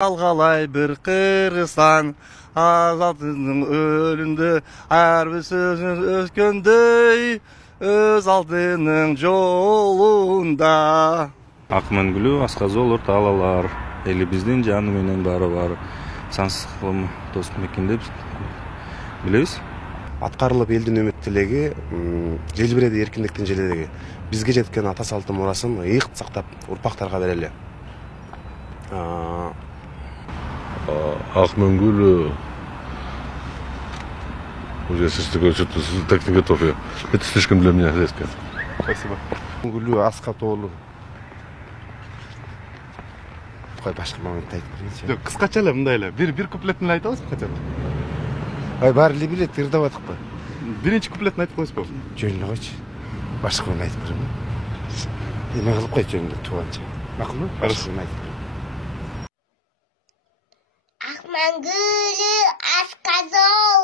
Algalay bir kırsan, azadının ölünde, her bir sözün özgöndey, öz aldının yolunda. Akmengülü askazı olur talalar, elibizden canı menen bari var. Sansız kılımı dostum ekinde biliriz. Аткарылып элдин үмүт тилеги, желбиреди эркиндиктин желеги. Бизге жеткен ата салты мурасын ыйык сактап урпактарга берели. Акмангуль уже что-то так не готов я. Это слишком для меня резко. Спасибо. Акмангуль аска толу. Кой башка момент айтып берейинчи. Yok, kıskaça ele bunda ele. Bir kupletini ayta olsun kıskaça. Ай баары эле билет, тырдап атыкпы? Birinci kupletini aytıp koysun. Жөн эле койчу. Башканы айтып берем. Эме кылып кой жөнүндө тууганча. Макулбу? Башканы айтып берем. Akmengülü askazol.